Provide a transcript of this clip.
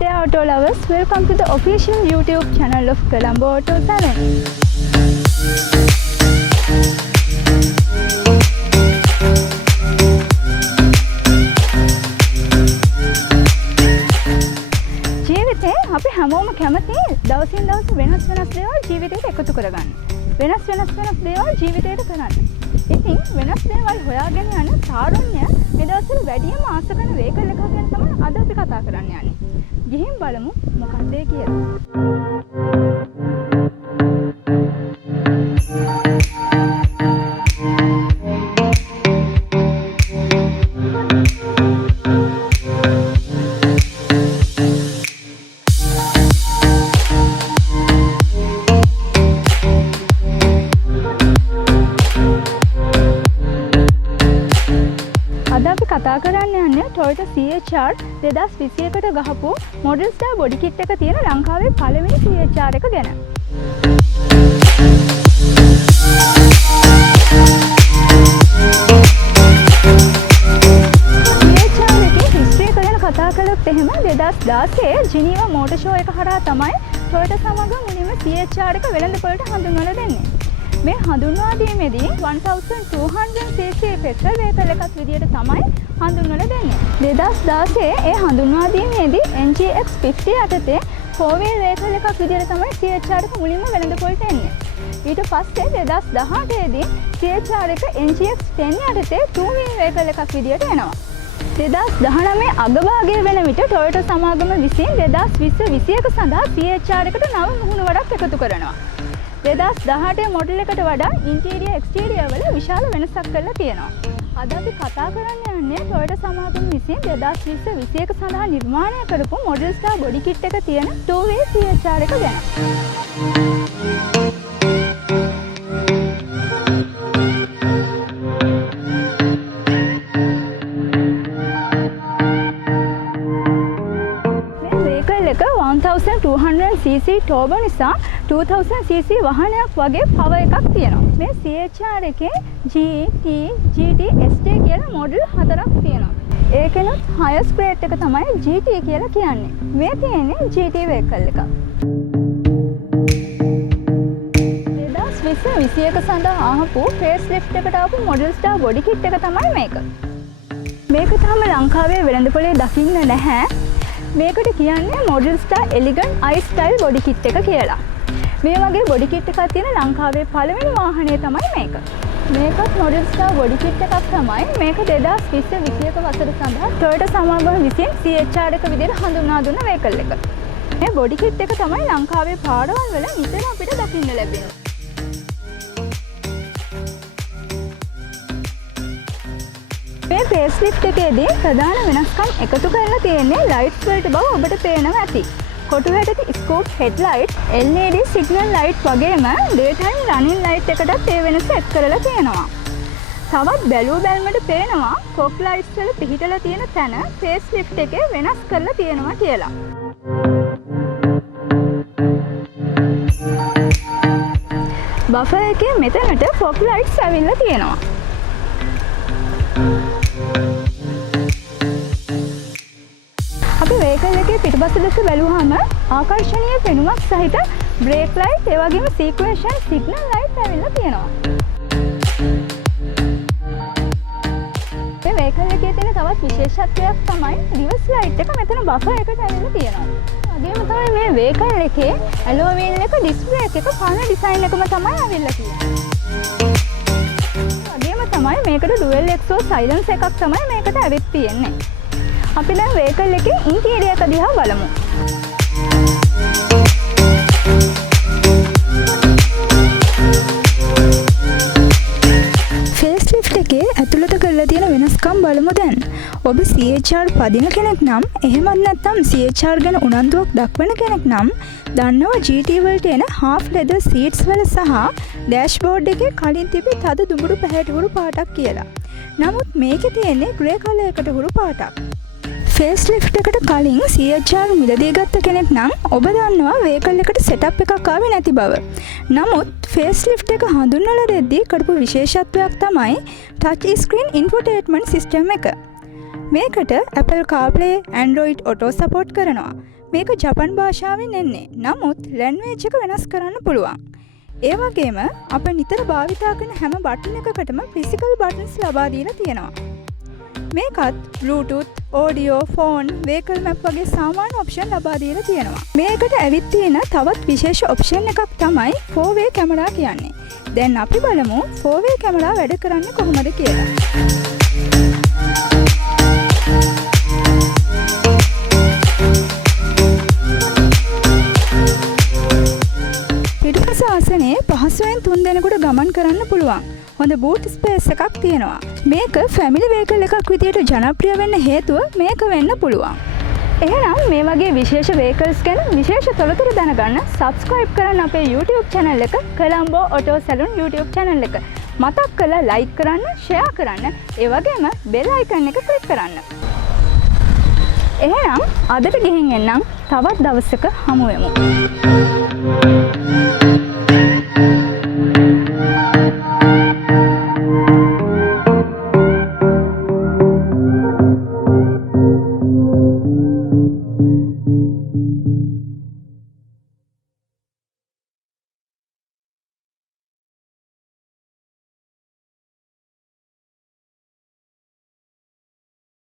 there auto lovers, welcome to the official YouTube channel of Colombo Auto Salon. ජීවිතේ අපි හැමෝම කැමති දවසින් දවස වෙනස් දේවල් ජීවිතේට එකතු කරගන්න. වෙනස් දේවල් ජීවිතේට කරන්න. ඉතින් වෙනස් දේවල් හොයාගෙන යන තාරුණ්‍ය මේ දවස්වල වැඩිම ආස කරන වේකල් එකක් ගැන තමයි අද අපි කතා කරන්න යන්නේ. ගිහින් බලමු මොකක්ද ඒ කියලා. කතා කරන්න යන්නේ Toyota CHR 2021කට ගහපු modellista body kit එක තියෙන ලංකාවේ පළවෙනි CHR එක ගැන. CHR එකේ history එක ගැන කතා කළොත් එහෙම 2016 ජිනීවා motor show එක හරහා තමයි Toyota සමග මුලින්ම CHR එක වෙළඳපොළට හඳුන්වලා දෙන්නේ. මේ හඳුන්වා දීමේදී 1200cc පෙට්‍රල් වේකල් එකක් විදියට තමයි හඳුන්වලා දෙන්නේ. 2016 ඒ හඳුන්වා දීමේදී NGX 50 යටතේ 4-wheel වේකල් එකක් විදියට තමයි CHR එක මුලින්ම වෙළඳපොළට එන්නේ. ඊට පස්සේ 2018 දී CHR එක NGX 10 යටතේ 2-wheel වේකල් එකක් විදියට එනවා. 2019 අගභාගයේ වෙන විට Toyota සමාගම විසින් 2020-21 සඳහා CHR එකට නව මුහුණුවරක් එකතු කරනවා. 2018 මොඩල් එකට වඩා ඉන්ටීරියර් එක්ස්ටීරියර් වල විශාල වෙනසක් කරලා තියෙනවා. අද අපි කතා කරන්න යන්නේ Toyota සමාගම විසින් 2020-21 සඳහා නිර්මාණය කරපු modellista body kit එක තියෙන 2-way CHR එක ගැන. මේ වේකල් එක 1200cc turbo නිසා 2000cc වාහනයක් වගේ පවර් එකක් තියෙනවා. මේ CHR එකේ G, T, GT, ST කියලා මොඩල් 4ක් තියෙනවා. ඒකෙනුත් highest grade එක තමයි GT කියලා කියන්නේ. මේ තියෙන්නේ GT vehicle එකක්. 2020-21 සඳහා ආපු facelift එකට ආපු modellista body kit එක තමයි මේක. මේක තාම ලංකාවේ වෙළඳපොලේ දකින්න නැහැ. මේකට කියන්නේ modellista elegant i style body kit එක කියලා. මේ වගේ body kit එකක් තියෙන ලංකාවේ පළවෙනි වාහනය තමයි මේක. මේකත් modellista body kit එකක් තමයි. මේක 2020-21 වසර සඳහා Toyota සමාගම විසින් CHR එක විදිහට හඳුන්වා දුන්න vehicle එක. මේ body kit එක තමයි ලංකාවේ පාරවල් වල නිතර අපිට දකින්න ලැබෙන්නේ. මේ facelift එකේදී ප්‍රධාන වෙනස්කම් එකතු කරලා තියෙන්නේ lights වලට බව ඔබට පේනවා ඇති. කොටු හැටි scope headlight, LED signal light වගේම daytime running light එකටත් ඒ වෙනස එක් කරලා තියෙනවා. තවත් බැලුමට පේනවා fog lights වල පිහිටලා තියෙන තැන facelift එකේ වෙනස් කරලා තියෙනවා කියලා. buffer එකේ මෙතනට fog lights ඇවිල්ලා තියෙනවා. අපි vehicle එකේ පිටපස දෙස බැලුවාම ආකර්ෂණීය පෙනුමක් සහිත brake light ඒ වගේම sequential signal light ඇවිල්ලා තියෙනවා. මේ vehicle එකේ තියෙන තවත් විශේෂත්වයක් තමයි reverse light එක මෙතන buffer එකට ඇවිල්ලා තියෙනවා. වගේම තමයි මේ vehicle එකේ alloy wheel එක disc brake එක පරණ design එකම තමයි ඇවිල්ලා තියෙන්නේ. වගේම තමයි මේකට dual exhaust silence එකක් තමයි මේකට ඇවිත් තියෙන්නේ. අපි දැන් vehicle එකේ interior එක දිහා බලමු. facelift එකේ ඇතුළත කරලා තියෙන වෙනස්කම් බලමු දැන්. ඔබ CHR පදින කෙනෙක් නම් එහෙමත් නැත්නම් CHR ගැන උනන්දුවක් දක්වන කෙනෙක් නම් දන්නවා GT වලට එන half leather seats වල සහ dashboard එකේ කලින් තිබි තද දුඹුරු පැහැයට හුරු පාටක් කියලා. නමුත් මේකේ තියෙන්නේ grey color එකට හුරු පාටක්. facelift එකට කලින් CHR මිලදී ගත්ත කෙනෙක් නම් ඔබ දන්නවා vehicle එකට setup එකක් ආවේ නැති බව. නමුත් facelift එක හඳුන්වලා දෙද්දී කරපු විශේෂත්වයක් තමයි touch screen infotainment system එක. මේකට Apple CarPlay, Android Auto support කරනවා. මේක ජපන් භාෂාවෙන් එන්නේ. නමුත් ලැන්ග්වේජ් එක වෙනස් කරන්න පුළුවන්. ඒ වගේම අප නිතර භාවිතා කරන හැම බටන් එකකටම ෆිසිකල් බටන්ස් ලබා දීලා තියෙනවා. මේකත් Bluetooth, audio, phone, vehicle map වගේ සාමාන්‍ය ඔප්ෂන් ලබා දීලා තියෙනවා. මේකට ඇවිත් තියෙන තවත් විශේෂ ඔප්ෂන් එකක් තමයි 4-way camera කියන්නේ. දැන් අපි බලමු 4-way camera වැඩ කරන්නේ කොහොමද කියලා. පිටුපස ආසනයේ පහසුවෙන් 3 දෙනෙකුට ගමන් කරන්න පුළුවන්. හොඳ බූට් ස්පේස් එකක් තියෙනවා. මේක ෆැමිලි වෙහිකල් එකක් විදියට ජනප්‍රිය වෙන්න හේතුව මේක වෙන්න පුළුවන්. එහෙනම් මේ වගේ විශේෂ වෙහිකල්ස් ගැන විශේෂ තොරතුරු දැනගන්න subscribe කරන්න අපේ YouTube channel එක Colombo Auto Salon YouTube channel එක. මතක් කරලා like කරන්න, share කරන්න, ඒ වගේම bell icon එක click කරන්න. එහෙනම් අදට ගිහින් එන්නම්. තවත් දවසක හමු වෙමු.